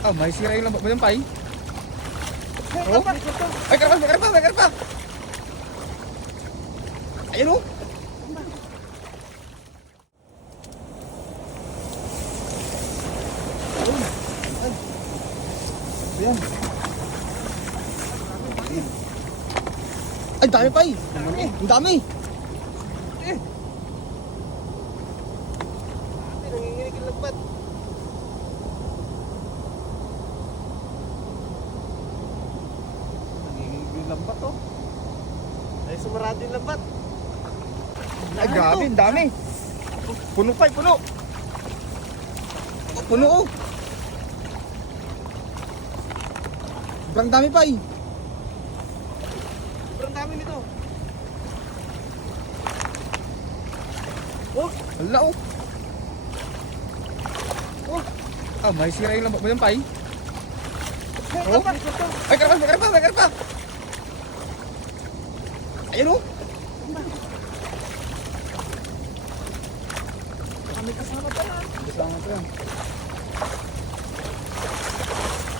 Ah, may sira yung lambat mo dyan, Pai. Oh? Ay, karpa! Ayun, oh. Ayan. Ay, dami, Pai. Ang dami. Nanginginig yung lambat. Nanginginig yung lambat, oh. Ay, sumarado yung lambat. Ay, grabe, ang dami. Puno, Pai, puno. Oh, puno, oh. Sobrang dami, Pai. Sobrang dami nito. Oh, hala, oh. Oh. Ah, may sira yung lambat mo dyan, Pai. Oh? Ay, karpa! Ayun, oh. Kami kasama pala. Kasama ko yan.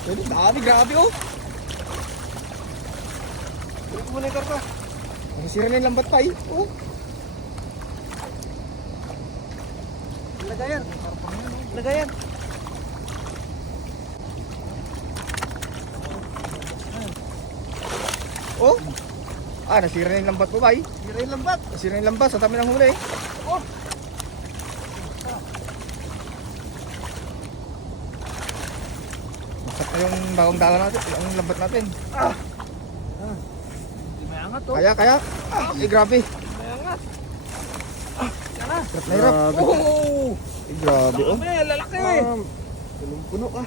Ayun, dami, grabe, oh. Ito muna yung karpa. Masira na yung lambat, Pai. Oh. Lagayan. Lagayan. Oh. Ah, nasira na yung lambat mo, Pai. Sira yung lambat. Nasira na yung lambat, sa dami ng huli. Oh. Masak na yung bagong dala natin, yung lambat natin. Hindi may angat, oh. Kaya. Ah, eh, grabe. May angat. Yan na. Hirap na hirap. Oh! Eh, grabe, oh. Dami, lalaki. Punong-puno, ah.